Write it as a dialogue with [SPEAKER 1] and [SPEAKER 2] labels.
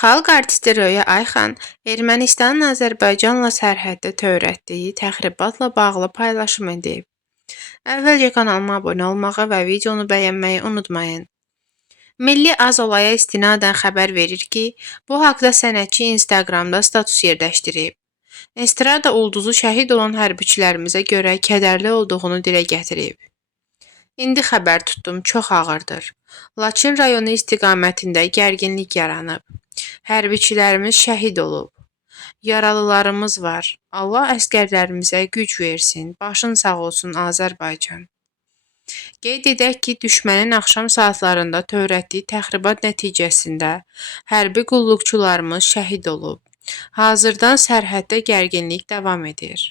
[SPEAKER 1] Xalq artisti Röya Ayxan Ermənistanın Azərbaycanla sərhəddə törətdiyi təxribatla bağlı paylaşım edib. Əvvəlcə kanalıma abunə olmağı və videonu bəyənməyi unutmayın. Milli Azolaya istinadən xəbər verir ki, bu haqda sənətçi Instagramda status yerləşdirib. Estrada ulduzu şəhid olan hərbiçilərimizə görə kədərli olduğunu dilə gətirib. İndi xəbər tutdum, çox ağırdır. Laçın rayonu istiqamətində gərginlik yaranıb. Hərbiçilərimiz şəhid olub. Yaralılarımız var. Allah əsgərlərimizə güc versin. Başın sağ olsun Azərbaycan. Qeyd edək ki, düşmənin axşam saatlarında törətdiyi təxribat nəticəsində hərbi qulluqçularımız şəhid olub. Hazırda sərhəddə gərginlik davam edir.